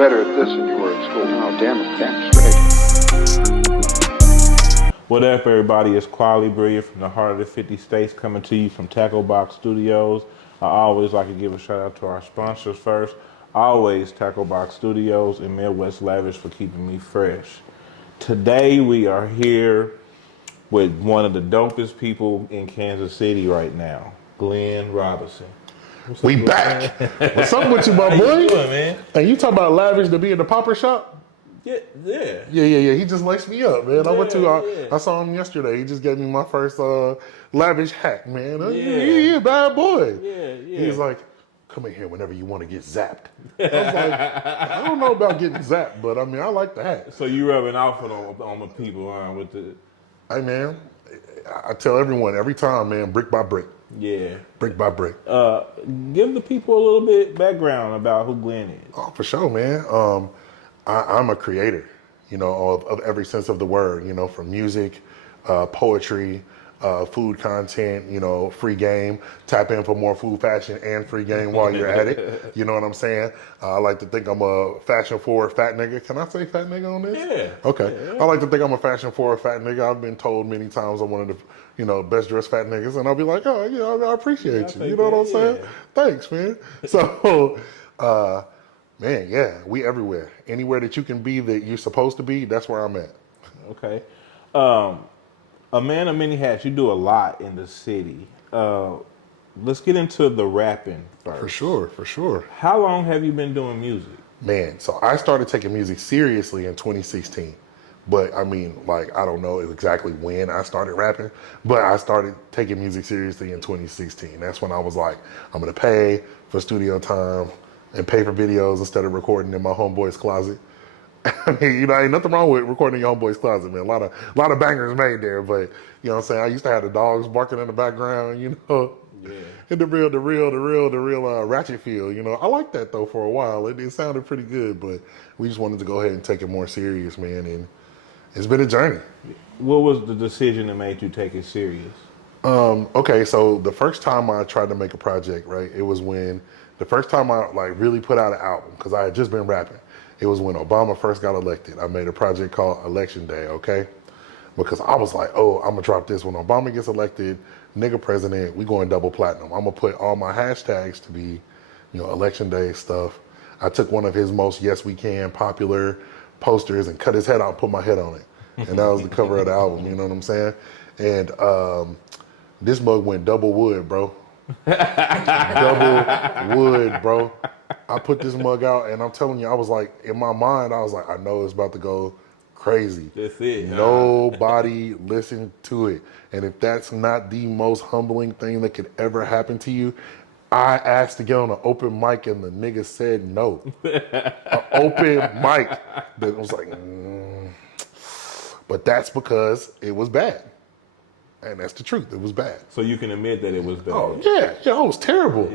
better at this than you were at school. Oh, damn straight. What up, everybody? It's Quality Brilliant from the heart of the 50 states, coming to you from Tacklebox Studios. I always like to give a shout out to our sponsors first. Always Tacklebox Studios and Midwest Lavish for keeping me fresh. Today we are here with one of the dopest people in Kansas City right now, Glen Robinson. We back. What's up with you, my boy? How you doing, man? And you talk about lavish to be in the popper shop? Yeah. He just laced me up, man. I saw him yesterday. He just gave me my first lavish hack, man. Yeah, bad boy. Yeah. He's like, come in here whenever you want to get zapped. I was like, I don't know about getting zapped, but I mean, I like the hat. So you rubbing off on the people with the... Hey, man, I tell everyone every time, man, brick by brick. Yeah. Brick by brick. Give the people a little bit background about who Glen is. Oh, for sure, man. I'm a creator, of every sense of the word, from music, poetry, food content, free game. Tap in for more food, fashion, and free game while you're at it. You know what I'm saying? I like to think I'm a fashion-forward fat nigga. Can I say fat nigga on this? Yeah. Okay. Yeah. I like to think I'm a fashion-forward fat nigga. I've been told many times I'm one of the, best-dressed fat niggas, and I'll be like, oh, I appreciate you. You know what I'm saying? Thanks, man. So, man, yeah, we everywhere. Anywhere that you can be that you're supposed to be, that's where I'm at. Okay. A man of many hats. You do a lot in the city. Let's get into the rapping first. For sure. How long have you been doing music? Man, so I started taking music seriously in 2016. But I mean, I don't know exactly when I started rapping, but I started taking music seriously in 2016. That's when I was like, I'm gonna pay for studio time and pay for videos instead of recording in my homeboy's closet. I mean, ain't nothing wrong with recording in your homeboy's closet, man. A lot of bangers made there, but you know what I'm saying? I used to have the dogs barking in the background, Yeah. in the real ratchet feel, I liked that though for a while. It sounded pretty good, but we just wanted to go ahead and take it more serious, man, and it's been a journey. What was the decision that made you take it serious? Okay, so the first time I tried to make a project, right, it was when the first time I really put out an album, because I had just been rapping. It was when Obama first got elected. I made a project called Election Day, okay? Because I was like, oh, I'm gonna drop this when Obama gets elected, nigga president, we going double platinum. I'm gonna put all my hashtags to be, Election Day stuff. I took one of his most Yes We Can popular posters and cut his head out and put my head on it. And that was the cover of the album, you know what I'm saying? And this mug went double wood, bro. Double wood, bro. I put this mug out and I'm telling you, I was like, in my mind, I was like, I know it's about to go crazy. That's it. Nobody listened to it. And if that's not the most humbling thing that could ever happen to you, I asked to get on an open mic and the nigga said no. An open mic. That was like, But that's because it was bad. And that's the truth. It was bad. So you can admit that it was bad. Oh yeah, it was terrible.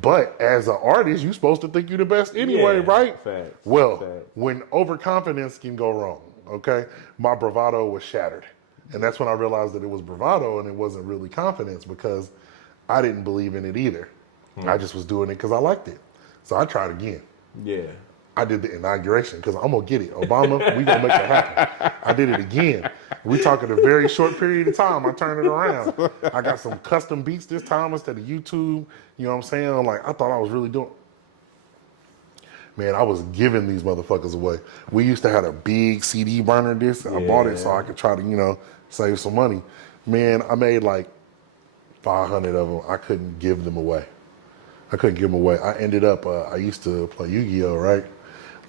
But as an artist, you're supposed to think you're the best anyway, right? Facts. Well, when overconfidence can go wrong, okay, my bravado was shattered, and that's when I realized that it was bravado and it wasn't really confidence because I didn't believe in it either. I just was doing it because I liked it. So I tried again. Yeah. I did the inauguration because I'm going to get it. Obama, we going to make it happen. I did it again. We talking a very short period of time. I turned it around. I got some custom beats this time instead of YouTube. You know what I'm saying? I thought I was really doing... Man, I was giving these motherfuckers away. We used to have a big CD burner disc. I bought it so I could try to, save some money. Man, I made 500 of them. I couldn't give them away. I ended up, I used to play Yu-Gi-Oh, right?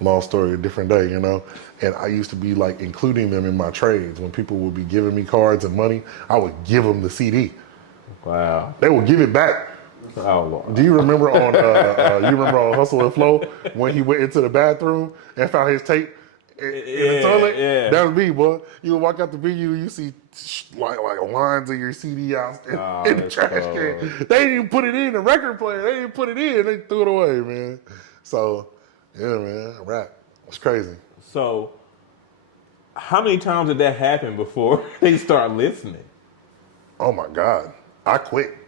Long story, a different day, And I used to be including them in my trades. When people would be giving me cards and money, I would give them the CD. Wow. They would give it back. Oh, Lord. Do you remember on Hustle and Flow when he went into the bathroom and found his tape in the toilet? Yeah. That was me, boy. You would walk out the venue, you see lines of your CD out in the trash can. They didn't even put it in the record player. They didn't put it in. They threw it away, man. So, yeah, man, rap. It's crazy. So, how many times did that happen before they start listening? Oh, my God. I quit.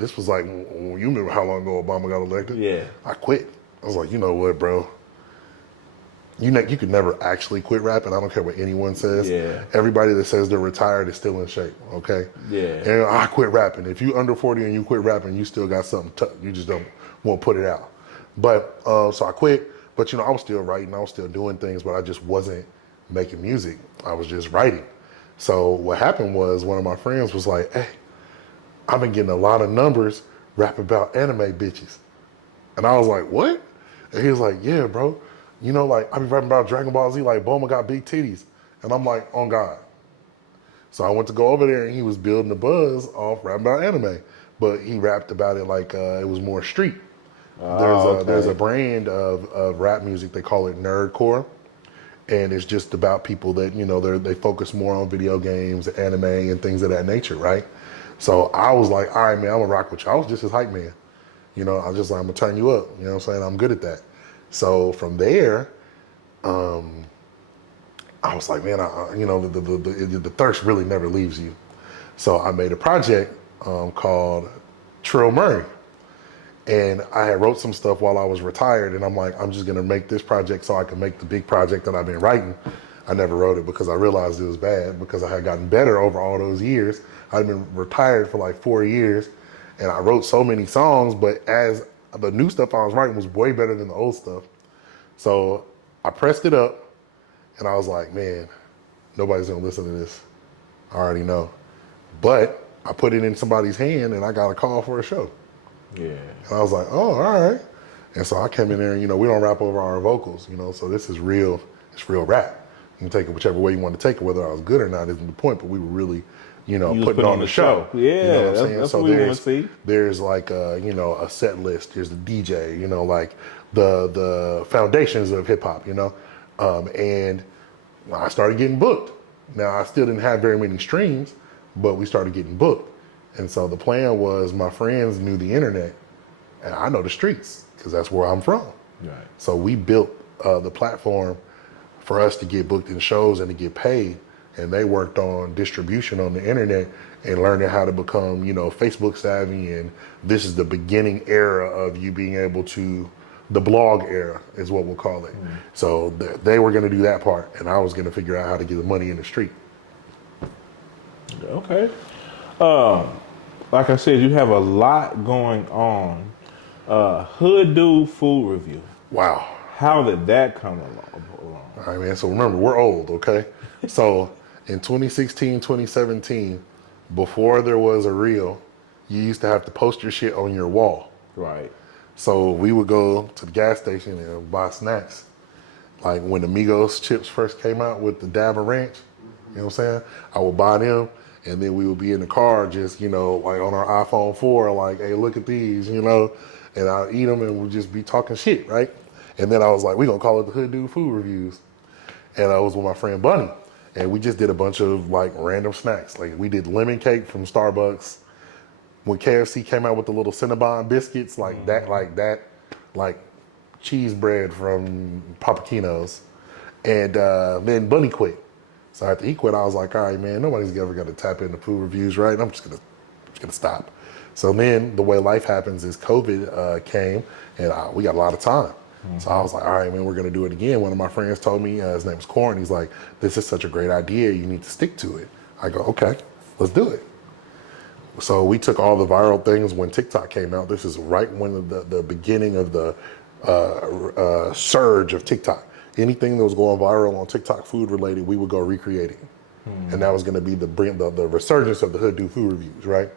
This was you remember how long ago Obama got elected? Yeah. I quit. I was like, you know what, bro? You could never actually quit rapping. I don't care what anyone says. Yeah. Everybody that says they're retired is still in shape, okay? Yeah. And I quit rapping. If you under 40 and you quit rapping, you still got something you just won't put it out. But, so I quit. But, I was still writing. I was still doing things, but I just wasn't making music. I was just writing. So what happened was one of my friends was like, hey, I've been getting a lot of numbers rapping about anime bitches. And I was like, what? And he was like, yeah, bro. Like, I be rapping about Dragon Ball Z, like, Bulma got big titties. And I'm like, on God. So I went to go over there, and he was building the buzz off rapping about anime. But he rapped about it like it was more street. There's a brand of rap music, they call it nerdcore. And it's just about people that, they focus more on video games, anime, and things of that nature, right? So I was like, all right, man, I'm gonna rock with you. I was just his hype man. I was just like, I'm gonna turn you up. You know what I'm saying? I'm good at that. So from there, I was like, man, the thirst really never leaves you. So I made a project called Trill Murray. And I had wrote some stuff while I was retired, and I'm like, I'm just gonna make this project so I can make the big project that I've been writing. I never wrote it because I realized it was bad because I had gotten better over all those years. I'd been retired for like 4 years, and I wrote so many songs, but as the new stuff I was writing was way better than the old stuff. So I pressed it up, and I was like, man, nobody's gonna listen to this. I already know. But I put it in somebody's hand, and I got a call for a show. Yeah. And I was like, oh, all right. And so I came in there, and, we don't rap over our vocals, so this is real, it's real rap. You can take it whichever way you want to take it, whether I was good or not isn't the point, but we were really, putting on the show. Yeah, you know what I'm saying? That's So what we want to see. there's like, a set list, there's the DJ, like the foundations of hip hop, and I started getting booked. Now, I still didn't have very many streams, but we started getting booked. And so the plan was my friends knew the internet, and I know the streets because that's where I'm from. Right. So we built the platform for us to get booked in shows and to get paid. And they worked on distribution on the internet and learning how to become, Facebook savvy. And this is the beginning era of you being able to, the blog era is what we'll call it. So they were going to do that part, and I was going to figure out how to get the money in the street. Okay. Like I said, you have a lot going on. Hood Dude Food Review. Wow. How did that come along? All right, man. So remember, we're old, okay? So in 2016, 2017, before there was a reel, you used to have to post your shit on your wall. Right. So we would go to the gas station and buy snacks. Like when Amigos chips first came out with the dab of ranch, you know what I'm saying? I would buy them, and then we would be in the car just, like on our iPhone 4, like, hey, look at these, and I'd eat them and we'd just be talking shit, right? And then I was like, we're going to call it the Hood Dude Food Reviews. And I was with my friend Bunny, and we just did a bunch of like random snacks. Like we did lemon cake from Starbucks. When KFC came out with the little Cinnabon biscuits, like like cheese bread from Papakinos. And then Bunny quit. So after he quit, I was like, all right, man, nobody's ever going to tap into food reviews, right? I'm just gonna stop. So then the way life happens is COVID came, and we got a lot of time. So I was like, all right, man, we're going to do it again. One of my friends told me, his name's Corn, he's like, this is such a great idea. You need to stick to it. I go, okay, let's do it. So we took all the viral things when TikTok came out. This is right when the beginning of the surge of TikTok. Anything that was going viral on TikTok food related, we would go recreate it. And that was going to be the resurgence of the Hood Dude Food Reviews, right?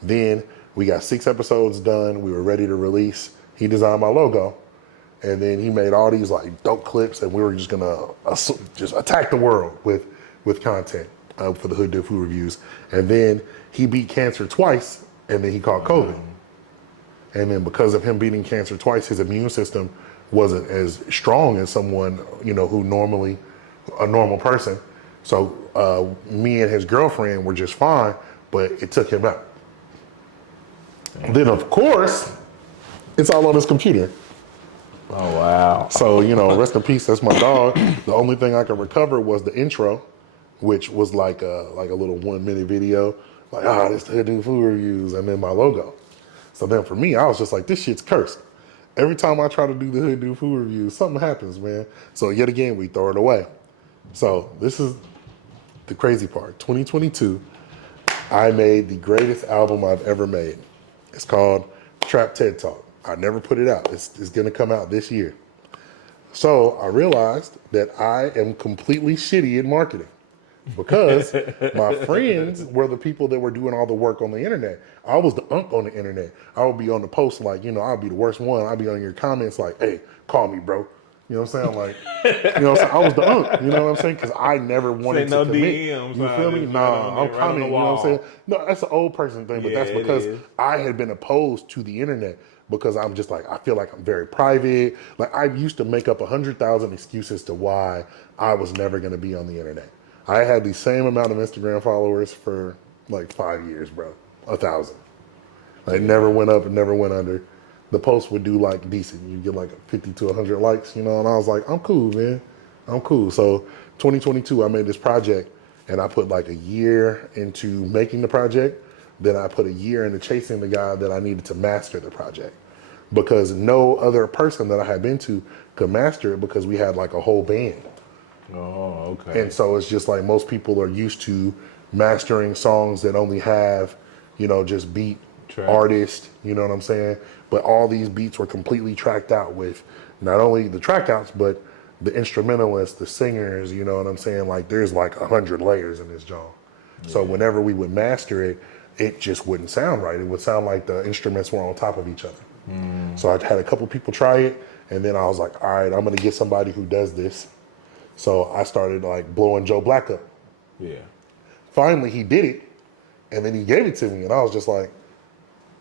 Then we got 6 episodes done. We were ready to release. He designed my logo. And then he made all these like dope clips, and we were just gonna just attack the world with content for the Hood Dude Food Reviews. And then he beat cancer twice, and then he caught COVID. And then because of him beating cancer twice, his immune system wasn't as strong as someone who normally a normal person. So me and his girlfriend were just fine, but it took him out. Then of course, it's all on his computer. Oh, wow. So, rest in peace, that's my dog. The only thing I could recover was the intro, which was like a little 1-minute video. Like, this the Hood Dude Food Reviews, and then my logo. So then for me, I was just like, this shit's cursed. Every time I try to do the Hood Do Food Review, something happens, man. So yet again, we throw it away. So this is the crazy part. 2022, I made the greatest album I've ever made. It's called Trap TED Talk. I never put it out. It's going to come out this year. So I realized that I am completely shitty at marketing because my friends were the people that were doing all the work on the internet. I was the unk on the internet. I would be on the post like, I'll be the worst one. I'd be on your comments like, hey, call me, bro. You know what I'm saying? Like, what I'm saying? I was the unk, you know what I'm saying? Because I never wanted to commit. DMs, you feel me? Nah, I'm commenting, you know what I'm saying? No, that's an old person thing, but that's because I had been opposed to the internet because I'm just like, I feel like I'm very private. Like, I used to make up 100,000 excuses to why I was never going to be on the internet. I had the same amount of Instagram followers for like 5 years, bro. 1,000. Like, never went up and never went under. The post would do like decent. You get like 50 to 100 likes, and I was like, I'm cool, man. I'm cool. So 2022, I made this project and I put like a year into making the project. Then I put a year into chasing the guy that I needed to master the project because no other person that I had been to could master it because we had like a whole band. Oh, okay. And so it's just like most people are used to mastering songs that only have, just beat artist, you know what I'm saying? But all these beats were completely tracked out with not only the track outs, but the instrumentalists, the singers, you know what I'm saying? Like there's like 100 layers in this genre. Yeah. So whenever we would master it, it just wouldn't sound right. It would sound like the instruments were on top of each other. So I had a couple people try it, and then I was like, all right, I'm gonna get somebody who does this. So I started like blowing Joe Black up. Yeah. Finally, he did it, and then he gave it to me, and I was just like,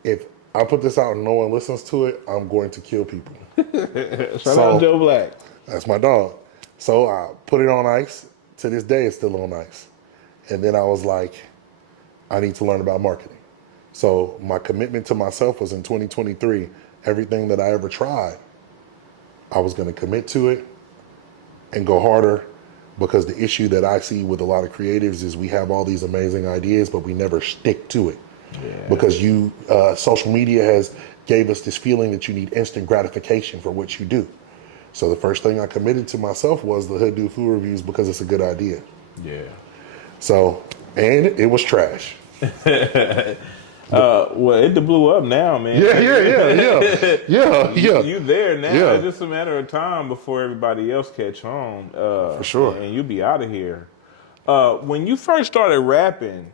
if I put this out and no one listens to it, I'm going to kill people. Shout out Joe Black. That's my dog. So I put it on ice. To this day, it's still on ice. And then I was like, I need to learn about marketing. So my commitment to myself was in 2023, everything that I ever tried, I was going to commit to it and go harder, because the issue that I see with a lot of creatives is we have all these amazing ideas, but we never stick to it. Yeah. Because social media has gave us this feeling that you need instant gratification for what you do. So the first thing I committed to myself was the Hood Do Food Reviews because it's a good idea. Yeah. So, and it was trash. Well, it blew up now, man. Yeah. You there now. Yeah. It's just a matter of time before everybody else catch on. For sure. And you'll be out of here. When you first started rapping,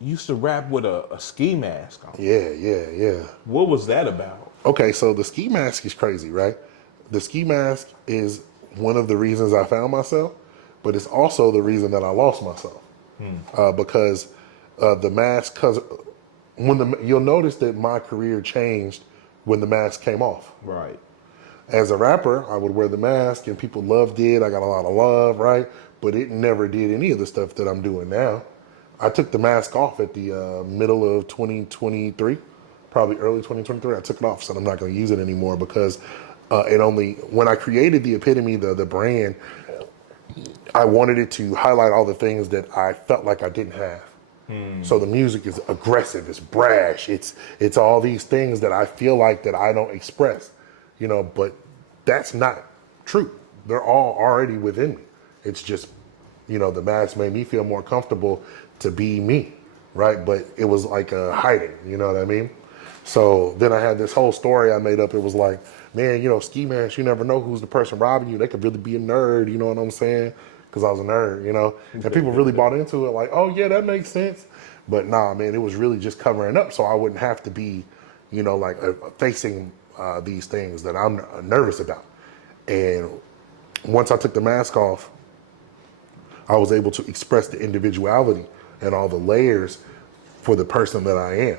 you used to rap with a ski mask on. Yeah. What was that about? Okay, so the ski mask is crazy, right? The ski mask is one of the reasons I found myself, but it's also the reason that I lost myself. Because the mask, you'll notice that my career changed when the mask came off. Right. As a rapper, I would wear the mask and people loved it. I got a lot of love, right? But it never did any of the stuff that I'm doing now. I took the mask off at the middle of 2023, probably early 2023. I took it off, so I'm not going to use it anymore because when I created the Epitome, the brand, I wanted it to highlight all the things that I felt like I didn't have. So the music is aggressive, it's brash, it's all these things that I feel like that I don't express, but that's not true. They're all already within me. It's just, the mask made me feel more comfortable to be me, right? But it was like a hiding, you know what I mean? So then I had this whole story I made up. It was like, man, ski mask, you never know who's the person robbing you. They could really be a nerd, you know what I'm saying? Because I was a nerd, and people really bought into it like, oh yeah, that makes sense. But nah, man, it was really just covering up so I wouldn't have to be, facing these things that I'm nervous about. And once I took the mask off, I was able to express the individuality and all the layers for the person that I am.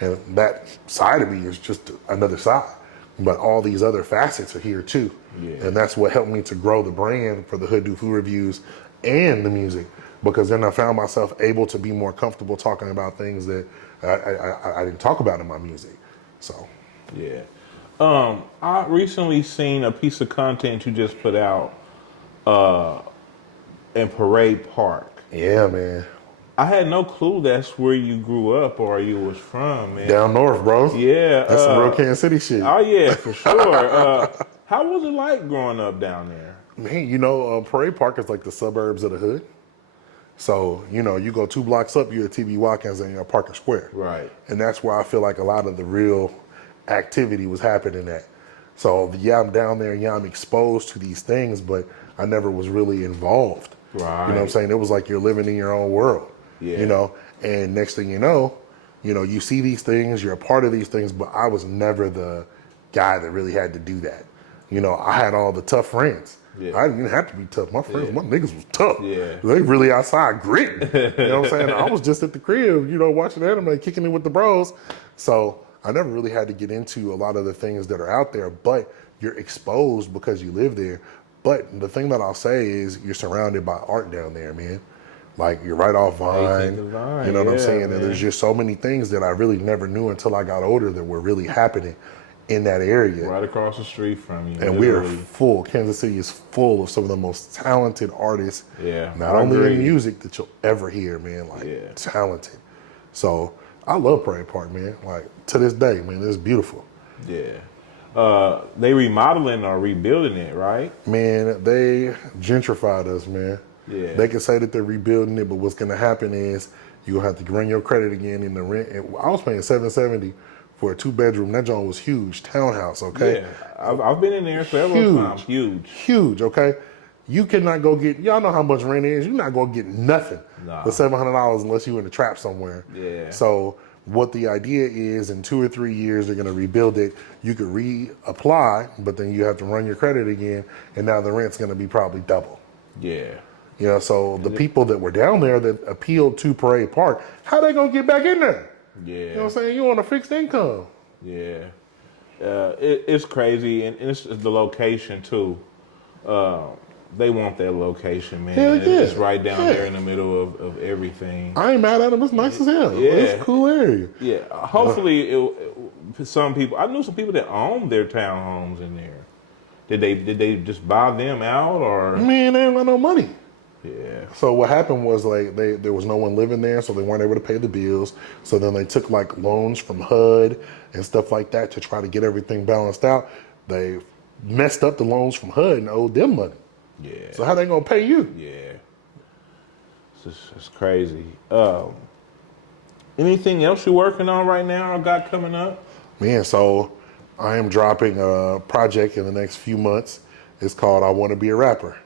And that side of me is just another side. But all these other facets are here too. Yeah. And that's what helped me to grow the brand for the Hood Do Food Reviews and the music. Because then I found myself able to be more comfortable talking about things that I didn't talk about in my music. So. Yeah. I recently seen a piece of content you just put out in Parade Park. Yeah, man. I had no clue that's where you grew up or you was from, man. Down north, bro. Yeah. That's some real Kansas City shit. Oh, yeah, for sure. How was it like growing up down there? Man, Parade Park is like the suburbs of the hood. So, you go 2 blocks up, you're at TV Watkins and you're at Parker Square. Right. And that's where I feel like a lot of the real activity was happening at. So, yeah, I'm down there, yeah, I'm exposed to these things, but I never was really involved. Right. You know what I'm saying? It was like you're living in your own world. Yeah. And next thing you know, you see these things, you're a part of these things, but I was never the guy that really had to do that. I had all the tough friends. Yeah. I didn't have to be tough. My friends, my niggas was tough. Yeah. They really outside gritting. You know what I'm saying? I was just at the crib, watching anime, kicking it with the bros. So I never really had to get into a lot of the things that are out there, but you're exposed because you live there. But the thing that I'll say is you're surrounded by art down there, man. Like you're right off Vine. You know what I'm saying? Man. And there's just so many things that I really never knew until I got older that were really happening in that area. Right across the street from you. And we're full. Kansas City is full of some of the most talented artists. Yeah. Not only in music that you'll ever hear, man. Like talented. So I love Parade Park, man. Like to this day, man, it's beautiful. Yeah. They remodeling or rebuilding it, right? Man, they gentrified us, man. Yeah. They can say that they're rebuilding it, but what's gonna happen is you'll have to run your credit again in the rent. I was paying $770 for a 2-bedroom. That joint was huge, townhouse. Okay. Yeah, I've been in there several times. Huge. Okay. You cannot go get. Y'all know how much rent is. You're not gonna get nothing for $700 unless you're in a trap somewhere. Yeah. So what the idea is, in 2 or 3 years, they're gonna rebuild it. You could reapply, but then you have to run your credit again, and now the rent's gonna be probably double. Yeah. So the people that were down there that appealed to Parade Park, how they gonna get back in there? Yeah. You know what I'm saying? You on a fixed income. Yeah. It's crazy, and it's the location too. They want that location, man. Hell yeah. It's right down there in the middle of everything. I ain't mad at them. It's nice as hell. Yeah. It's a cool area. Yeah. Hopefully, some people. I knew some people that owned their townhomes in there. Did they just buy them out or? Man, they ain't got no money. Yeah. So what happened was there was no one living there, so they weren't able to pay the bills. So then they took like loans from HUD and stuff like that to try to get everything balanced out. They messed up the loans from HUD and owed them money. Yeah. So how they gonna pay you? Yeah. It's crazy. Anything else you're working on right now or got coming up? Man, so I am dropping a project in the next few months. It's called I Want to Be a Rapper.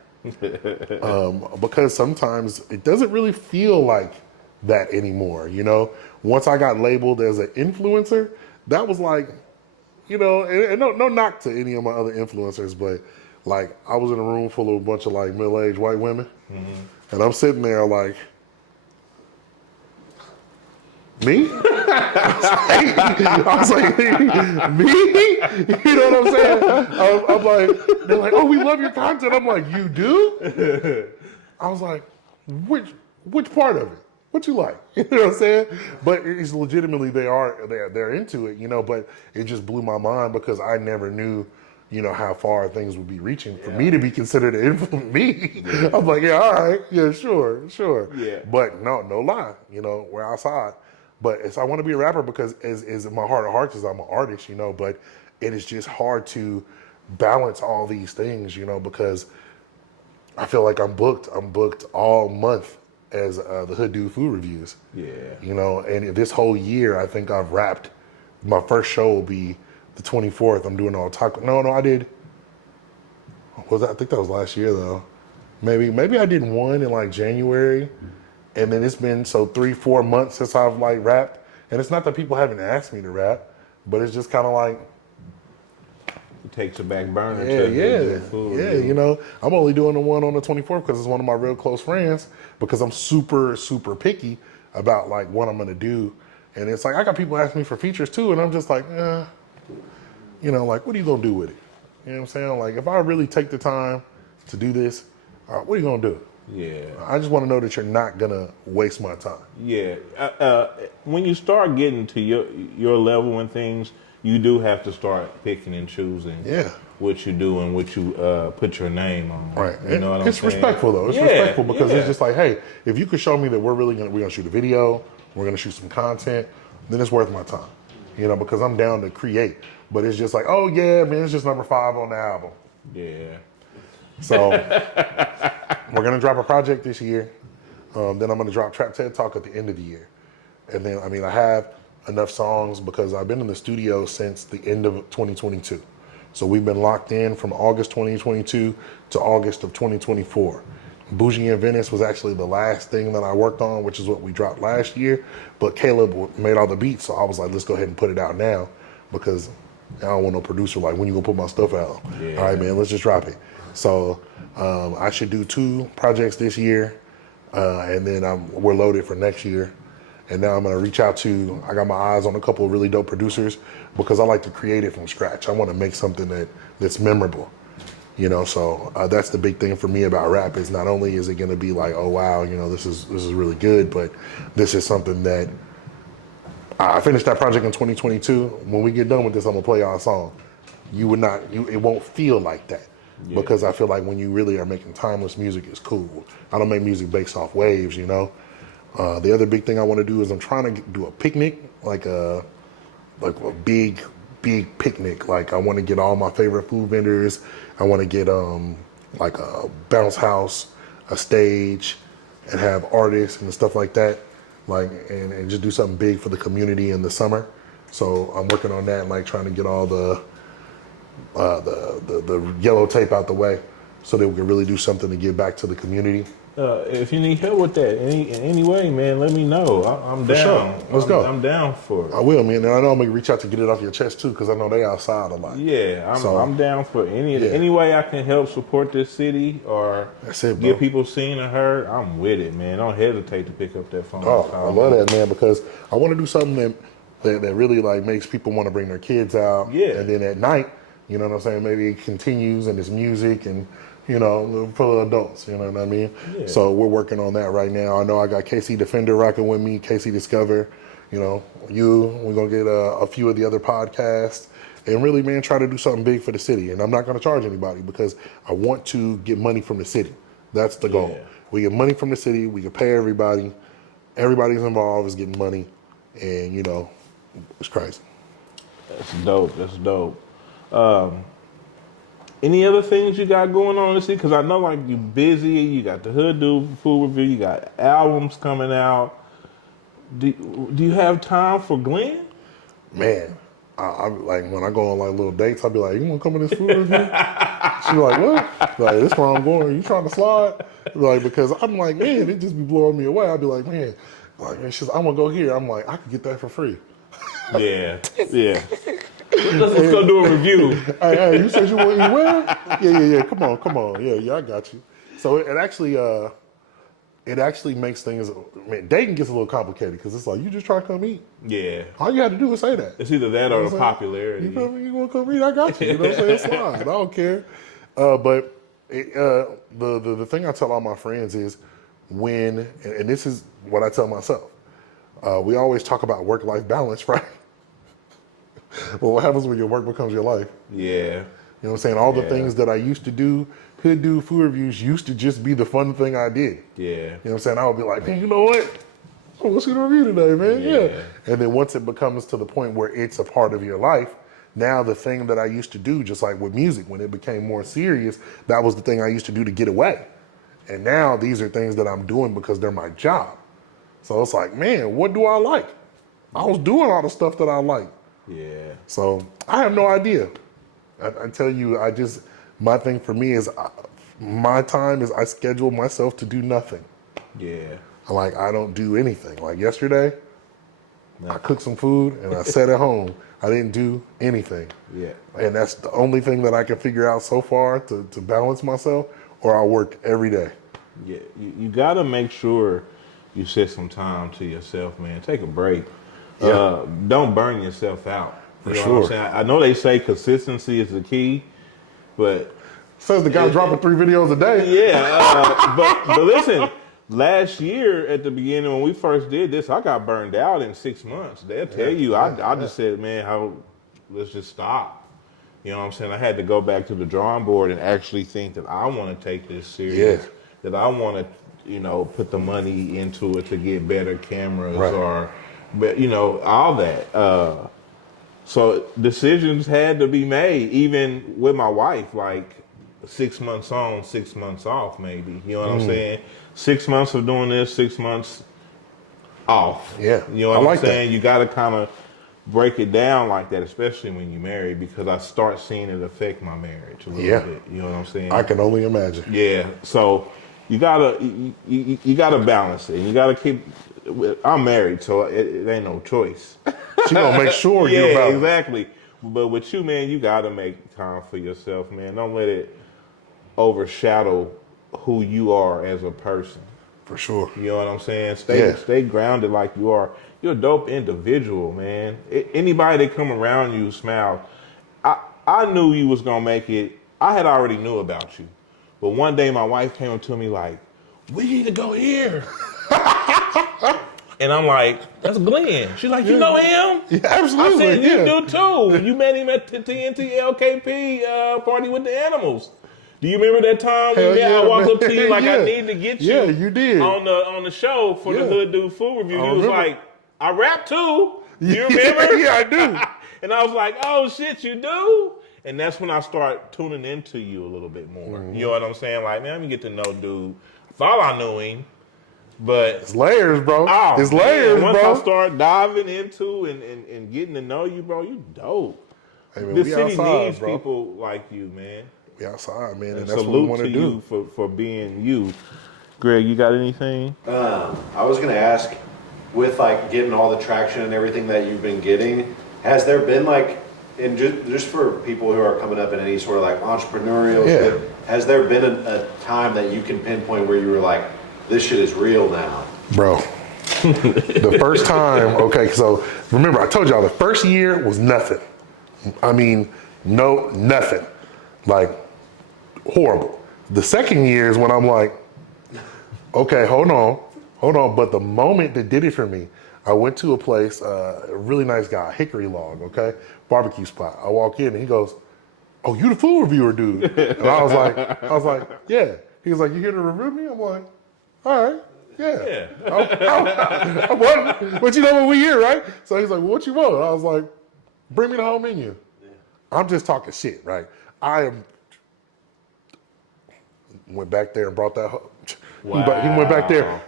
Because sometimes it doesn't really feel like that anymore. Once I got labeled as an influencer, that was like, and no knock to any of my other influencers, but like I was in a room full of a bunch of like middle-aged white women, and I'm sitting there like, me? I was like, me? You know what I'm saying? I'm like, they're like, oh, we love your content. I'm like, you do? I was like, which part of it? What you like? You know what I'm saying? But it's legitimately they're into it, but it just blew my mind because I never knew, how far things would be reaching for me to be considered an influencer. Me, I'm like, yeah, all right, yeah, sure. Yeah. But no lie, we're outside. But I want to be a rapper because as my heart of hearts is I'm an artist, but it is just hard to balance all these things, because I feel like I'm booked all month as the Hood Dude Food Reviews. Yeah. And this whole year I think I've rapped. My first show will be the 24th. I'm doing all taco. No, I did. I think that was last year though. Maybe I did one in like January. And then it's been 3-4 months since I've like rapped. And it's not that people haven't asked me to rap, but it's just kind of like, it takes a back burner. Yeah. I'm only doing the one on the 24th because it's one of my real close friends, because I'm super, super picky about like what I'm gonna do. And it's like, I got people asking me for features too. And I'm just like, like, what are you gonna do with it? You know what I'm saying? Like, if I really take the time to do this, what are you gonna do? Yeah. I just want to know that you're not gonna waste my time. Yeah. When you start getting to your level and things, you do have to start picking and choosing Yeah. what you do and what you put your name on. Right. You know what I'm It's saying? respectful though. It's Yeah, respectful because yeah. it's just like, hey, if you could show me that we're gonna shoot a video, we're gonna shoot some content, then it's worth my time. You know, because I'm down to create. But it's just like, oh yeah, man, it's just number 5 on the album. Yeah. So we're gonna drop a project this year. Then I'm gonna drop Trap TED Talk at the end of the year. And then I have enough songs because I've been in the studio since the end of 2022. So we've been locked in from August 2022 to August of 2024. Bougie in Venice was actually the last thing that I worked on, which is what we dropped last year. But Caleb made all the beats, so I was like, let's go ahead and put it out now because I don't want no producer like, when you gonna put my stuff out? Yeah. All right, man, let's just drop it. So I should do 2 projects this year, and then we're loaded for next year. And now I'm gonna reach out to, I got my eyes on a couple of really dope producers because I like to create it from scratch. I wanna make something that's memorable. You know, so that's the big thing for me about rap is not only is it gonna be like, oh wow, you know, this is really good, but this is something that I finished that project in 2022. When we get done with this, I'm gonna play y'all a song. It won't feel like that. Yeah. Because I feel like when you really are making timeless music, it's cool. I don't make music based off waves, you know. The other big thing I want to do is I'm trying to do a picnic, like a big picnic. Like I want to get all my favorite food vendors. I want to get like a bounce house, a stage, and have artists and stuff like that. Like and just do something big for the community in the summer. So I'm working on that, like trying to get all the yellow tape out the way, so that we can really do something to give back to the community. If you need help with that in any way, man, let me know. I'm down. Sure. Let's go. I'm down for it. I will, man. And I know I'm gonna reach out to get it off your chest too, because I know they outside a lot. Yeah, I'm down for Yeah. any way I can help support this city or That's it, bro. get people seen and heard. I'm with it, man. Don't hesitate to pick up that phone. Oh, I love that, man, because I want to do something that really like makes people want to bring their kids out. Yeah. And then at night, you know what I'm saying? Maybe it continues and it's music and, you know, for adults, you know what I mean? Yeah. So we're working on that right now. I know I got KC Defender rocking with me, KC Discover, you know, we're going to get a few of the other podcasts and really, man, try to do something big for the city. And I'm not going to charge anybody because I want to get money from the city. That's the goal. Yeah. We get money from the city. We can pay everybody. Everybody's involved is getting money. And, you know, it's crazy. That's dope. That's dope. Any other things you got going on this year? Because I know like you busy. You got the HoodDudeFoodReview. You got albums coming out. Do you have time for Glen? Man, I like when I go on like little dates, I'll be like, you want to come in this food review? She's like, what? Like, this where I'm going. You trying to slide? Like, because I'm like, man, it just be blowing me away. I'll be like, man, she's like, I'm going to go here. I'm like, I could get that for free. Yeah. Yeah. Let's go do a review. Hey, you said you want to eat where? Yeah. Come on. Yeah, I got you. So it actually makes things, man, dating gets a little complicated because it's like, you just try to come eat. Yeah. All you had to do is say that. It's either that or the popularity. You feel me? You want to come eat? I got you. You know what I'm saying? Slide. I don't care. But the thing I tell all my friends is and this is what I tell myself, we always talk about work-life balance, right? Well, what happens when your work becomes your life? Yeah. You know what I'm saying? All the things that I used to do, HoodDude Food Reviews used to just be the fun thing I did. Yeah. You know what I'm saying? I would be like, man, you know what? Oh, let's get a review today, man. Yeah. And then once it becomes to the point where it's a part of your life, now the thing that I used to do, just like with music, when it became more serious, that was the thing I used to do to get away. And now these are things that I'm doing because they're my job. So it's like, man, what do I like? I was doing all the stuff that I like. Yeah. So I have no idea. I tell you, my thing for me is my time is I schedule myself to do nothing. Yeah. I don't do anything. Like yesterday, I cooked some food and I sat at home. I didn't do anything. Yeah. And that's the only thing that I can figure out so far to balance myself, or I work every day. Yeah. You got to make sure you set some time to yourself, man. Take a break. Yeah. Don't burn yourself out. For What sure. I'm saying? I know they say consistency is the key, but Says the guy dropping 3 videos a day. yeah. But listen, last year at the beginning when we first did this, I got burned out in 6 months. They'll tell you. I just said, man, how let's just stop. You know what I'm saying? I had to go back to the drawing board and actually think that I want to take this serious. Yeah. That I want to, put the money into it to get better cameras or, all that. So decisions had to be made, even with my wife, like 6 months on, 6 months off, maybe. You know what I'm saying? 6 months of doing this, 6 months off. Yeah. You know what I'm saying? You got to kind of break it down like that, especially when you're married, because I start seeing it affect my marriage a little bit. You know what I'm saying? I can only imagine. Yeah. So you gotta balance it. You gotta keep. I'm married, so it ain't no choice. She gonna make sure you're Yeah, balanced. exactly. But with you, man, you gotta make time for yourself, man. Don't let it overshadow who you are as a person. For sure. You know what I'm saying? Stay grounded like you are. You're a dope individual, man. Anybody that come around you smile. I knew you was gonna make it. I had already knew about you. But one day my wife came up to me like, we need to go here. And I'm like, that's Glen. She's like, you know him? Yeah, absolutely. I said, you do too. You met him at the TNT LKP party with the animals. Do you remember that time I walked up to you like I need to get you? Yeah, you did. On the show for the Hood Dude Food Review. You was like, I rap too. You Yeah, remember? yeah, I do. And I was like, oh shit, you do? And that's when I start tuning into you a little bit more. Mm-hmm. You know what I'm saying? Like, man, let me get to know dude. Thought I knew him, but It's layers, bro. It's layers, once bro. I start diving into and getting to know you, bro, you dope. Hey, man, The we city outside, needs bro. people like you, man. We outside, man, and And that's what we salute want to to do. you for being you. Greg, you got anything? I was going to ask, with like getting all the traction and everything that you've been getting, has there been like, and just for people who are coming up in any sort of like entrepreneurial shit, has there been a time that you can pinpoint where you were like, this shit is real now? Bro, the first time, okay, so remember, I told y'all the first year was nothing. I mean, nothing. Like, horrible. The second year is when I'm like, okay, hold on. But the moment that did it for me, I went to a place, a really nice guy, Hickory Log, okay? Barbecue spot. I walk in and he goes, oh, you the food reviewer dude. And I was like, yeah. He was like, you here to review me? I'm like, all right, yeah. But you know what we hear, right? So he's like, well, what you want? I was like, bring me the whole menu. Yeah. I'm just talking shit, right? Went back there and brought that. He went back there,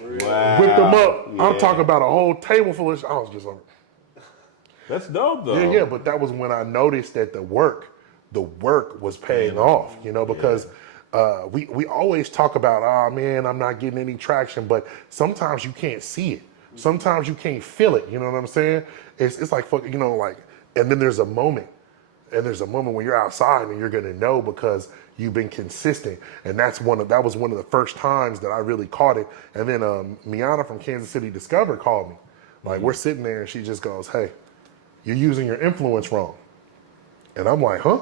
whipped them up. Yeah. I'm talking about a whole table full of. I was just like, That's dope, though. yeah. But that was when I noticed that the work was paying off. Because we always talk about, oh man, I'm not getting any traction. But sometimes you can't see it. Sometimes you can't feel it. You know what I'm saying? It's like like. And then there's a moment. And there's a moment when you're outside and you're gonna know because you've been consistent. And that was one of the first times that I really caught it. And then Miana from Kansas City Discover called me. Like we're sitting there and she just goes, hey, you're using your influence wrong. And I'm like, huh?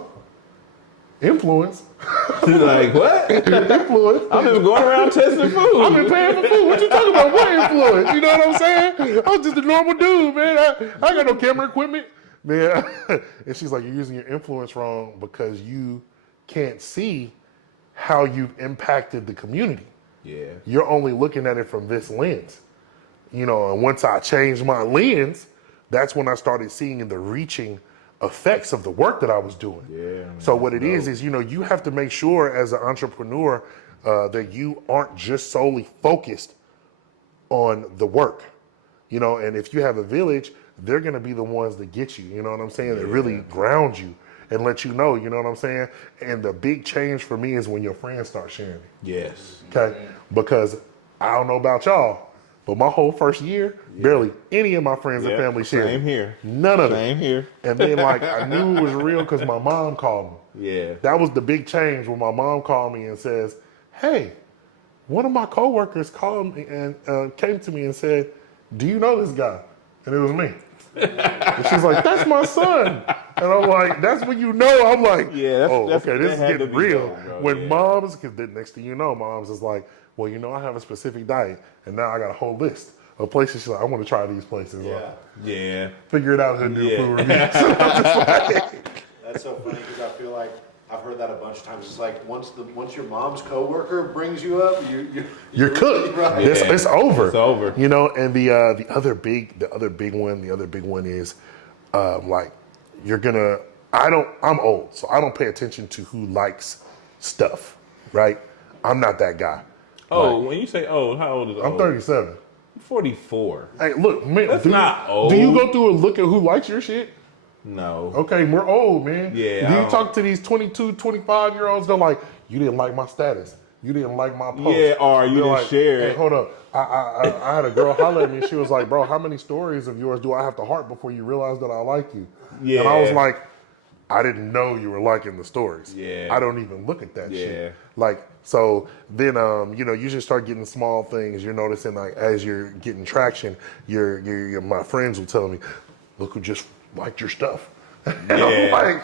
Influence? She's like, what? Influence? I'm just going around testing food. I've been paying for food. What you talking about? What influence? You know what I'm saying? I'm just a normal dude, man. I got no camera equipment. Man, and she's like, you're using your influence wrong because you can't see how you've impacted the community. Yeah. You're only looking at it from this lens. And once I changed my lens, that's when I started seeing the reaching effects of the work that I was doing. Yeah. So what it is, you have to make sure as an entrepreneur that you aren't just solely focused on the work. And if you have a village, they're going to be the ones that get you, you know what I'm saying? That really ground you and let you know, you know what I'm saying? And the big change for me is when your friends start sharing it. Yes. Okay? Because I don't know about y'all, but my whole first year, barely any of my friends and family shared. Same here. None of it. Same here. And then I knew it was real because my mom called me. Yeah. That was the big change when my mom called me and says, hey, one of my coworkers called me and came to me and said, do you know this guy? And it was me. And she's like, that's my son. And I'm like, that's when you know. I'm like, okay, this is getting real. When moms, because the next thing you know, moms is like, well, I have a specific diet. And now I got a whole list of places she's like, I want to try these places. Yeah. Yeah. Figure it out, Hood Dude Food Review. That's so funny because I feel like I've heard that a bunch of times. It's like once your mom's coworker brings you up, you're cooked. Right. It's over. It's over. You know, and the other big one is like you're gonna. I'm old, so I don't pay attention to who likes stuff. Right? I'm not that guy. Oh, when you say old, how old is old? I'm 37. 44. Hey, look, man. That's not old. Do you go through and look at who likes your shit? No. Okay, we're old, man. Yeah, Do I you don't- talk to these 22, 25-year-olds? They're like, you didn't like my status. You didn't like my post. Yeah, or you They're didn't like, share Hey, it. hold up. I had a girl holler at me. And she was like, bro, how many stories of yours do I have to heart before you realize that I like you? Yeah. And I was like, I didn't know you were liking the stories. Yeah. I don't even look at that Yeah. shit. Like, so then, you just start getting small things. You're noticing, like, as you're getting traction, my friends will tell me, look who just liked your stuff. And I'm like,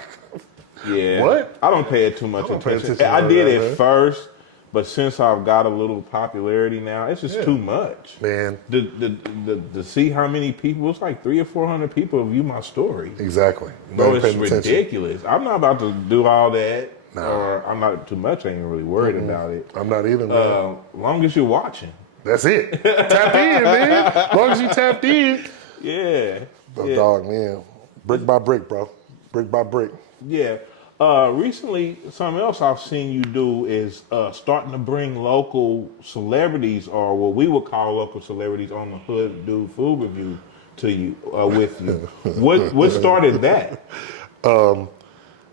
Yeah. what? I don't pay it too much I don't pay attention. attention I to did that, it man. first, but since I've got a little popularity now, it's just too much. Man, To see how many people, it's like 300 or 400 people view my story. exactly. Bro, Not it's paying attention. ridiculous. I'm not about to do all that. Nah. Or I'm not too much. I ain't really worried about it. I'm not either, man. Long as you're watching. That's it. Tap in, man. As long as you tapped in. Yeah. The yeah. dog, man. Brick by brick, bro. Brick by brick. Yeah. Recently, something else I've seen you do is starting to bring local celebrities, or what we would call local celebrities, on the Hood Dude Food Review to you, with you. What started that?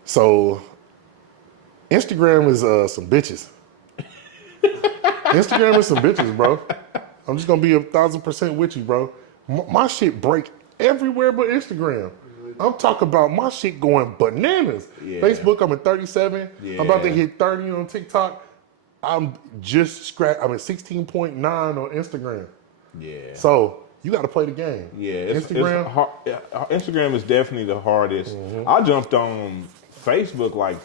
So, Instagram is some bitches. Instagram is some bitches, bro. I'm just gonna be 1,000% with you, bro. My shit break everywhere but Instagram. I'm talking about my shit going bananas. Yeah. Facebook, I'm at 37. Yeah. I'm about to hit 30 on TikTok. I'm at 16.9 on Instagram. Yeah. So you got to play the game. Yeah, Instagram. It's hard. Instagram is definitely the hardest. I jumped on Facebook like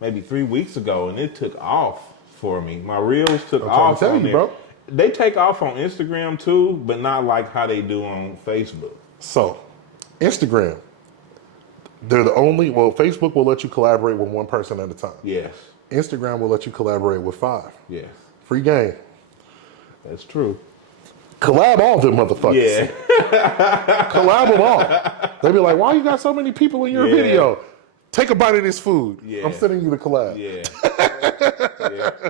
maybe 3 weeks ago, and it took off for me. My reels took trying off to tell on you, there. bro. They take off on Instagram too, but not like how they do on Facebook. So, Instagram, they're the only, Facebook will let you collaborate with one person at a time. Yes, Instagram will let you collaborate with 5. yes, Free game. that's true. Collab all them motherfuckers. Yeah, Collab them all. They be like, why you got so many people in your Yeah. video? Take a bite of this food. Yeah. I'm sending you the collab. yeah,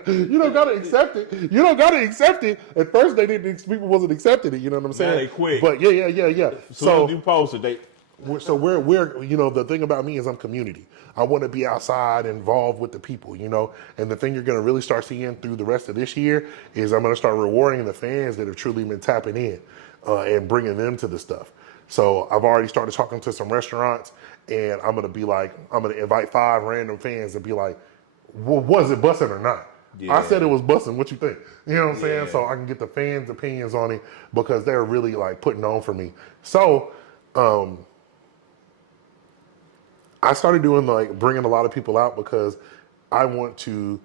You don't gotta accept it. You don't gotta accept it. At first, they didn't. People wasn't accepting it. You know what I'm saying? they quit. But yeah. So you posted they. We're the thing about me is I'm community. I want to be outside, involved with the people, And the thing you're gonna really start seeing through the rest of this year is I'm gonna start rewarding the fans that have truly been tapping in and bringing them to the stuff. So I've already started talking to some restaurants, and I'm gonna invite 5 random fans and be like, well, was it busting or not? Yeah. I said it was busting. What you think? You know what I'm saying? Yeah. So I can get the fans' opinions on it because they're really like putting on for me. So I started doing bringing a lot of people out because I want to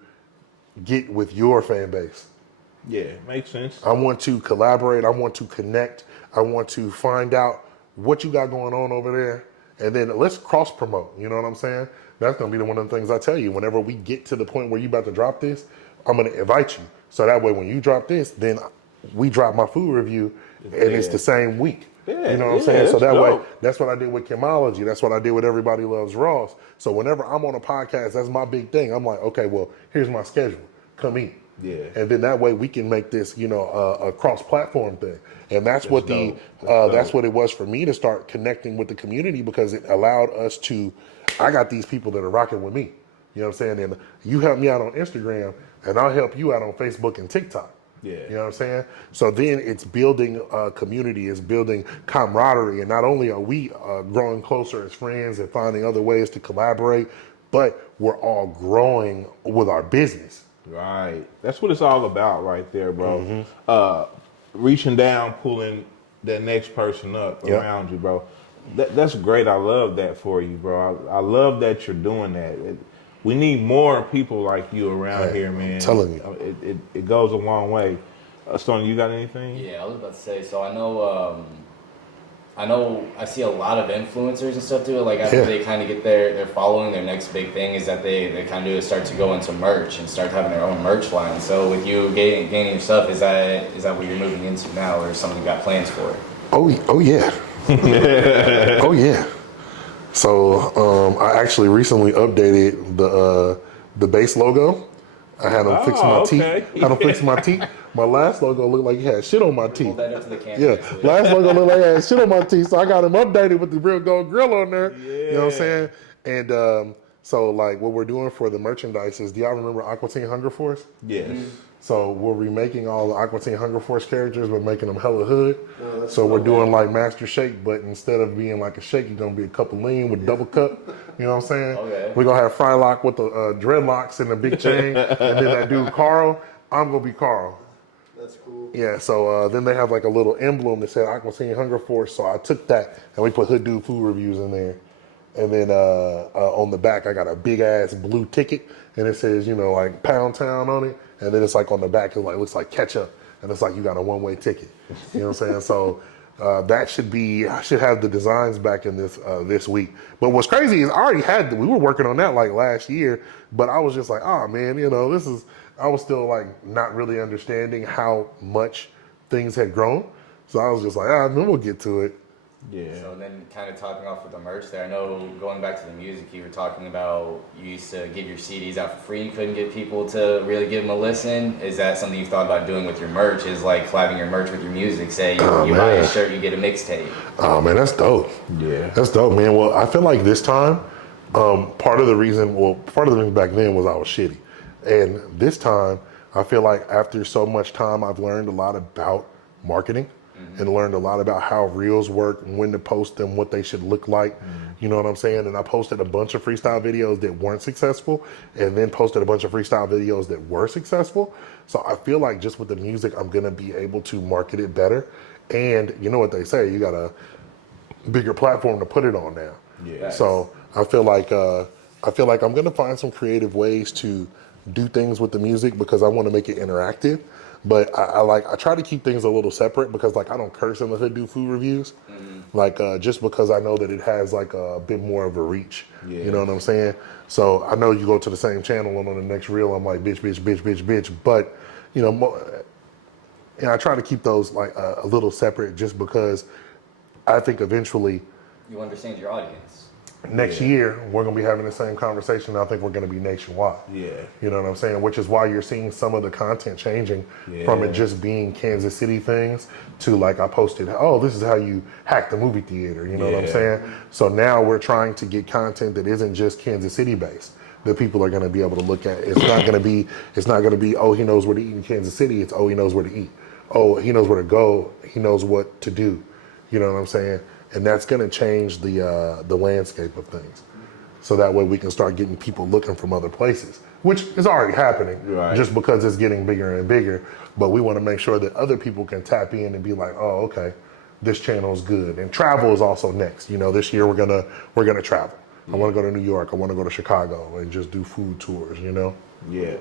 get with your fan base. Yeah, makes sense. I want to collaborate. I want to connect. I want to find out what you got going on over there. And then let's cross promote. You know what I'm saying? That's going to be one of the things I tell you. Whenever we get to the point where you about to drop this, I'm going to invite you. So that way when you drop this, then we drop my food review and it's the same week. Yeah, you know what I'm yeah, saying? So that's that way, dope. that's what I did with Chemology. That's what I did with Everybody Loves Ross. So whenever I'm on a podcast, that's my big thing. I'm like, okay, well, here's my schedule. Come eat. Yeah. And then that way we can make this, a cross-platform thing. And that's what dope. that's what it was for me to start connecting with the community because it allowed us to. I got these people that are rocking with me. You know what I'm saying? And you help me out on Instagram, and I'll help you out on Facebook and TikTok. Yeah. You know what I'm saying? So then it's building community, it's building camaraderie, and not only are we growing closer as friends and finding other ways to collaborate, but we're all growing with our business. Right. That's what it's all about right there, bro. Reaching down, pulling that next person up around you, bro. That's great. I love that for you, bro. I love that you're doing that. We need more people like you around here, man. I'm telling you. It goes a long way. Stone, you got anything? Yeah, I was about to say. So I see a lot of influencers and stuff do it. Like after they kind of get their following, their next big thing is that they kind of start to go into merch and start having their own merch line. So with you gaining your stuff, is that what you're moving into now, or something you got plans for? Oh yeah. Oh yeah. So I actually recently updated the base logo. I had them fix my teeth. Had them fix my teeth. My last logo looked like it had shit on my teeth. Hold that up to the camera. Yeah, last logo looked like it had shit on my teeth, so I got them updated with the real gold grill on there. You know what I'm saying? And so like what we're doing for the merchandise is, do y'all remember Aqua Teen Hunger Force? Yes. Mm-hmm. So we're remaking all the Aqua Teen Hunger Force characters, but making them hella hood. So we're doing like Master Shake, but instead of being like a shake, you're gonna be a cup of lean with double cup. You know what I'm saying? Okay. We're gonna have Frylock with the dreadlocks and the big chain, and then that dude Carl. I'm gonna be Carl. That's cool. Yeah. So then they have like a little emblem that said Aqua Teen Hunger Force. So I took that and we put HoodDudeFoodReviews in there. And then on the back, I got a big ass blue ticket, and it says, you know, like Pound Town on it. And then it's like on the back, it like looks like ketchup, and it's like you got a one-way ticket. You know what I'm saying? So that should be, I should have the designs back in this week. But what's crazy is I already had, we were working on that like last year, but I was just like, oh man, you know, I was still like not really understanding how much things had grown. So I was just like, then we'll get to it. Yeah. So then kind of talking off with the merch there, I know going back to the music, you were talking about you used to give your CDs out for free and couldn't get people to really give them a listen. Is that something you've thought about doing with your merch, is like collabing your merch with your music? Say you buy a shirt, you get a mixtape. Oh man, that's dope. Yeah. That's dope, man. Well, I feel like this time, part of the reason back then was I was shitty. And this time, I feel like after so much time, I've learned a lot about marketing. And learned a lot about how reels work, when to post them, what they should look like. You know what I'm saying? And I posted a bunch of freestyle videos that weren't successful, and then posted a bunch of freestyle videos that were successful. So I feel like just with the music, I'm gonna be able to market it better. And you know what they say, you got a bigger platform to put it on now. Yeah. So I feel like I'm gonna find some creative ways to do things with the music, because I want to make it interactive. But I try to keep things a little separate, because like I don't curse in the HoodDudeFoodReviews, like just because I know that it has like a bit more of a reach. Yeah. You know what I'm saying? So I know you go to the same channel, and on the next reel I'm like bitch, bitch, bitch, bitch, bitch. But you know, and I try to keep those like a little separate, just because I think eventually You understand your audience. next year we're gonna be having the same conversation. I think we're gonna be nationwide. Yeah. You know what I'm saying? Which is why you're seeing some of the content changing from it just being Kansas City things to like I posted, oh, this is how you hack the movie theater. You know what I'm saying? So now we're trying to get content that isn't just Kansas City based, that people are gonna be able to look at. It's not gonna be, oh, he knows where to eat in Kansas City. It's, oh, he knows where to eat. Oh, he knows where to go. He knows what to do. You know what I'm saying? And that's going to change the landscape of things. So that way we can start getting people looking from other places, which is already happening, just because it's getting bigger and bigger. But we want to make sure that other people can tap in and be like, oh, okay, this channel is good. And travel is also next. You know, this year we're gonna travel. I want to go to New York. I want to go to Chicago and just do food tours. You know. Yeah.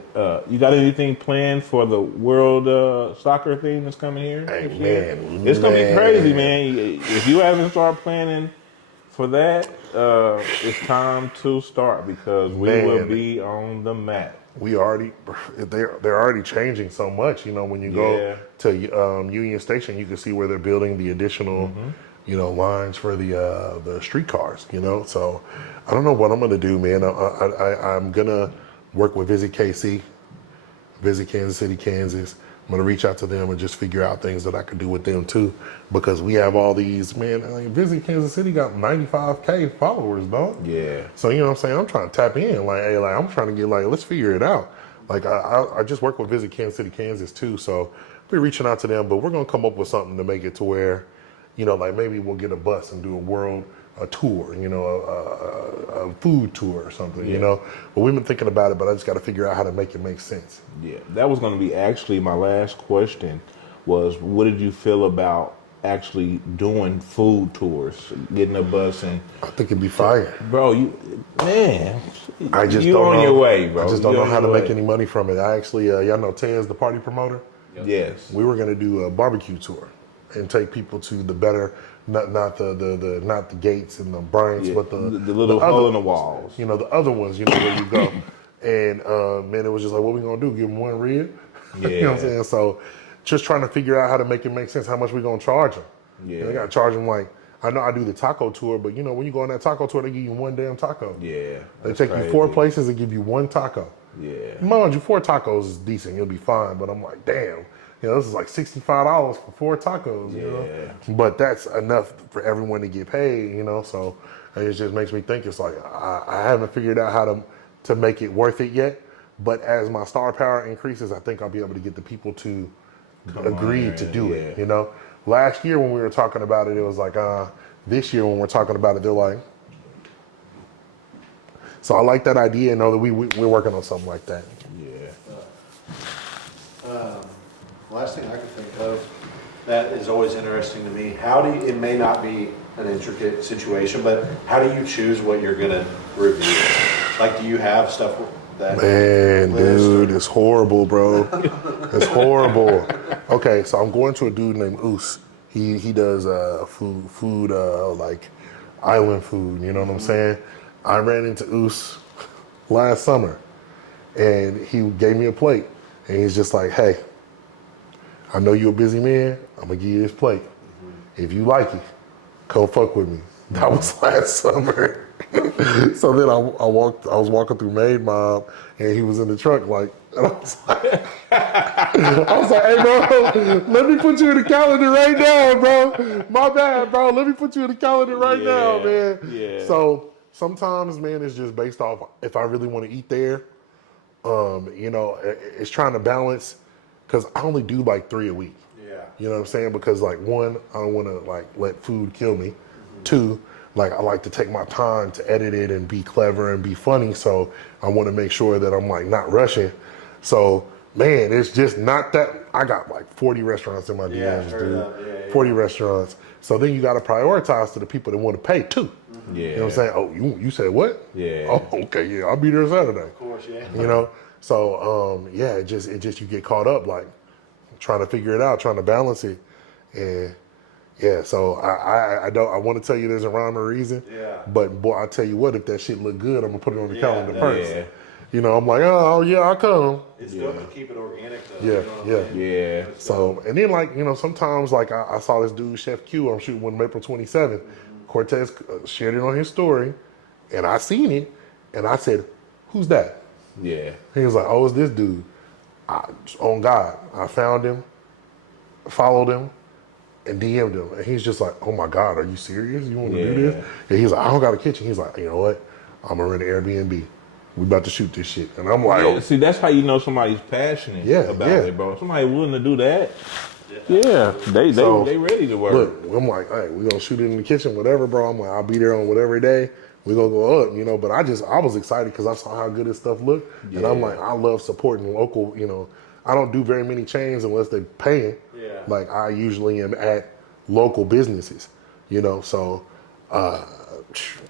You got anything planned for the World Soccer thing that's coming here? Hey, man, it's gonna be crazy, man. If you haven't started planning for that, it's time to start, because we will be on the map. They're already changing so much. You know, when you go to Union Station, you can see where they're building the additional, you know, lines for the streetcars. You know, so I don't know what I'm gonna do, man. I'm gonna work with Visit KC, Visit Kansas City, Kansas. I'm gonna reach out to them and just figure out things that I could do with them too, because we have all these, man, like Visit Kansas City got 95K followers, dog. Yeah. So you know what I'm saying? I'm trying to tap in, like, hey, like I'm trying to get like, let's figure it out. Like I just work with Visit Kansas City, Kansas too, so we're reaching out to them, but we're gonna come up with something to make it to where, you know, like maybe we'll get a bus and do a tour, you know, a food tour or something, you know. But we've been thinking about it, but I just got to figure out how to make it make sense. Yeah, that was going to be actually my last question, was what did you feel about actually doing food tours, getting a bus and... I think it'd be fire. Bro, I just you don't on know, your way, bro. I just don't know how to make any money from it. I actually, y'all know Tez, the party promoter? Yes. We were gonna do a barbecue tour and take people to the better, not the gates and the Bryants, Yeah, but the little other hole in the ones. walls. You know, the other ones. You know where you go. And man, it was just like, what we gonna do? Give them one rib? Yeah. You know what I'm saying? So, just trying to figure out how to make it make sense. How much we gonna charge them? Yeah. You know, I gotta charge them like. I know I do the taco tour, but you know when you go on that taco tour, they give you one damn taco. Yeah. They that's take you 4 crazy. places and give you one taco. Yeah. Mind you, 4 tacos is decent. You'll be fine. But I'm like, damn, you know, this is like $65 for 4 tacos. You know, but that's enough for everyone to get paid. You know, so it just makes me think. It's like I haven't figured out how to make it worth it yet. But as my star power increases, I think I'll be able to get the people to agree to do it. You know, last year when we were talking about it, it was like, this year when we're talking about it, they're like. So I like that idea and know that we're working on something like that. Yeah. Last thing I could think of that is always interesting to me. How do you, it may not be an intricate situation, but how do you choose what you're gonna review? Like, do you have stuff that? Man, dude, it's horrible, bro. It's horrible. Okay, so I'm going to a dude named Oos. He does food like island food. You know what I'm saying? I ran into Oos last summer, and he gave me a plate, and he's just like, "Hey, I know you're a busy man. I'm gonna give you this plate. If you like it, come fuck with me." That was last summer. So then I was walking through Maid Mob, and he was in the truck, like, and I was like, "Hey, bro, let me put you in the calendar right now, bro. My bad, bro. Let me put you in the calendar right now, man." Yeah. So sometimes, man, it's just based off if I really want to eat there. You know, it's trying to balance because I only do like 3 a week. Yeah. You know what I'm saying? Because like 1, I don't want to like let food kill me. 2, like I like to take my time to edit it and be clever and be funny. So I want to make sure that I'm like not rushing. So man, it's just not that. I got like 40 restaurants in my DMs, dude. 40 restaurants. So then you got to prioritize to the people that want to pay too. Yeah. You know what I'm saying? Oh, you said what? Yeah. Oh, okay, yeah, I'll be there Saturday. Of course, yeah. You know? So yeah, it just you get caught up like trying to figure it out, trying to balance it. And yeah, so I want to tell you there's a rhyme or reason. Yeah. But boy, I tell you what, if that shit look good, I'm gonna put it on the calendar that first. is. You know, I'm like, oh yeah, I'll come. It's dope to keep it organic though. Yeah, you know what I mean? Yeah. So, and then like, you know, sometimes like I saw this dude, Chef Q, I'm shooting one on April 27th. Cortez shared it on his story, and I seen it, and I said, "Who's that?" Yeah. He was like, "Oh, it's this dude." On God, I found him, followed him, and DM'd him, and he's just like, "Oh my God, are you serious? You want to do this?" And he's like, "I don't got a kitchen." He's like, "You know what? I'm gonna rent an Airbnb. We about to shoot this shit." And I'm like, Yeah, see, that's how you know somebody's passionate about it, bro. Somebody willing to do that. Yeah, they ready to work. Look, I'm like, "Hey, we gonna shoot it in the kitchen, whatever, bro." I'm like, "I'll be there on whatever day. We gonna go up, you know." But I was excited because I saw how good this stuff looked, and I'm like, I love supporting local. You know, I don't do very many chains unless they paying. Yeah. Like I usually am at local businesses, you know. So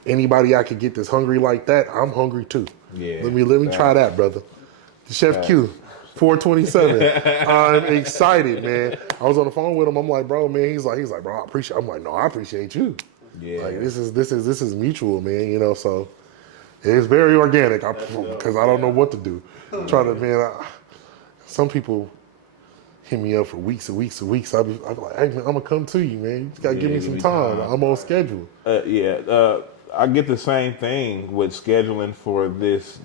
anybody I could get that's hungry like that, I'm hungry too. Yeah. Let me try that, brother. Chef Q. 427. I'm excited, man. I was on the phone with him. I'm like, bro, man. He's like, bro, I appreciate. I'm like, no, I appreciate you. Yeah. Like this is mutual, man. You know, so it's very organic. Because I don't know what to do. Trying to, man. Some people hit me up for weeks and weeks and weeks. I'm like, hey, man, I'm gonna come to you, man. You just gotta give me some time. I'm on schedule. I get the same thing with scheduling for this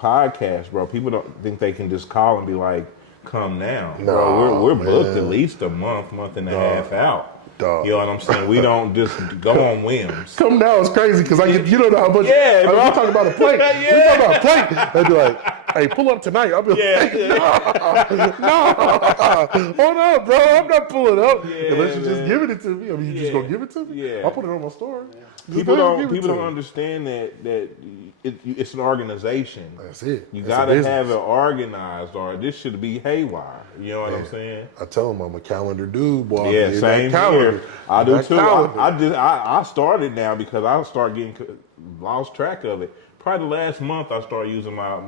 podcast, bro. People don't think they can just call and be like, "Come now." No, bro, we're booked man. at least a month and a half out. Dog. You know what I'm saying? We don't just go on whims. Come now is crazy because I get, you don't know how much. Yeah, bro. We talk about a plate. Yeah. We talk about a plate. They'd be like, "Hey, pull up tonight." I'll be like, "No, hold up, bro. I'm not pulling up unless you just giving it to me. I mean, you just gonna give it to me? Yeah. I'll put it on my story." People don't understand that it's an organization. That's it. You It's gotta a business. have it organized, or this should be haywire. You know what I'm saying? I tell them I'm a calendar dude, boy. Yeah, I'm in same that calendar. here. I do That too. calendar. I started now because I start getting lost track of it. Probably the last month I started using my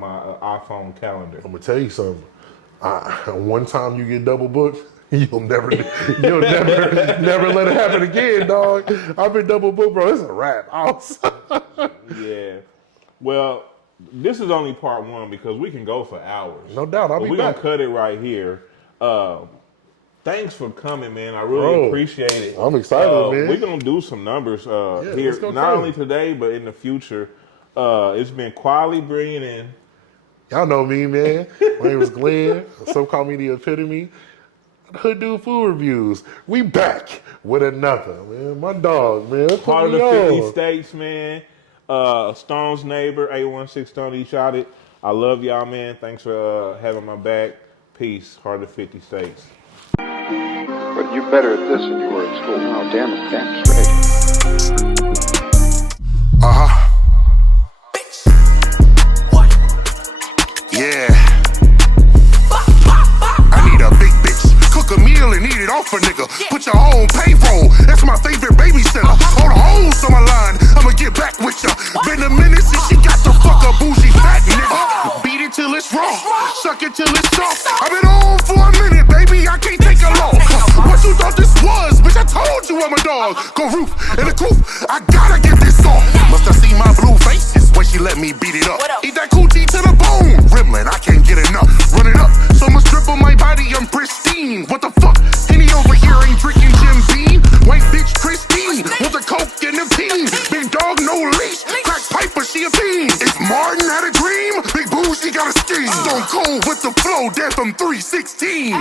iPhone calendar. I'm gonna tell you something. One time you get double booked, you'll never never let it happen again, dog. I've been double booked, bro. It's a wrap. Yeah. Well, this is only part one because we can go for hours. No doubt. I'll be We're back. gonna cut it right here. Thanks for coming, man. I really appreciate it. I'm excited, man. We're gonna do some numbers here, let's go not crazy. only today but in the future. It's been quietly bringing in. Y'all know me, man. My name is Glen. Some call me the Epitome. HoodDudeFoodReviews. We back with another, man. My dog, man. Put Part of me the 50 on. states, man. Stone's neighbor, 816 Stone. He shot it. I love y'all, man. Thanks for having my back. Peace. Heart of 50 states. But you better at this than you were at school. Now, damn straight. Yeah. I need a big bitch. Cook a meal and eat it off a nigga. Put your own payroll. That's my favorite babysitter. Hold the hoes on my line. I'ma get back with ya. Been a minute since she got the fuck a bougie fat nigga. Beat it till it's raw. Suck it till it's soft. I've been on for a minute, baby. I can't take a loss. What you thought this was? Bitch, I told you I'm a dog. Go roof in the coop. I gotta get this off. Must have seen my blue faces when she let me beat it up. Eat that coochie to the bone. Rimmling, I can't get enough. Run it up. So much drip on my body, I'm pristine. What the fuck? Henny over here ain't drinking Jim Beam. White bitch Christine. Want the coke and the teen. Big dog, no leash. Crack piper, she a fiend. If Martin had a dream, Big Bougie got a scheme. Stone cold with the flow, dead from 316.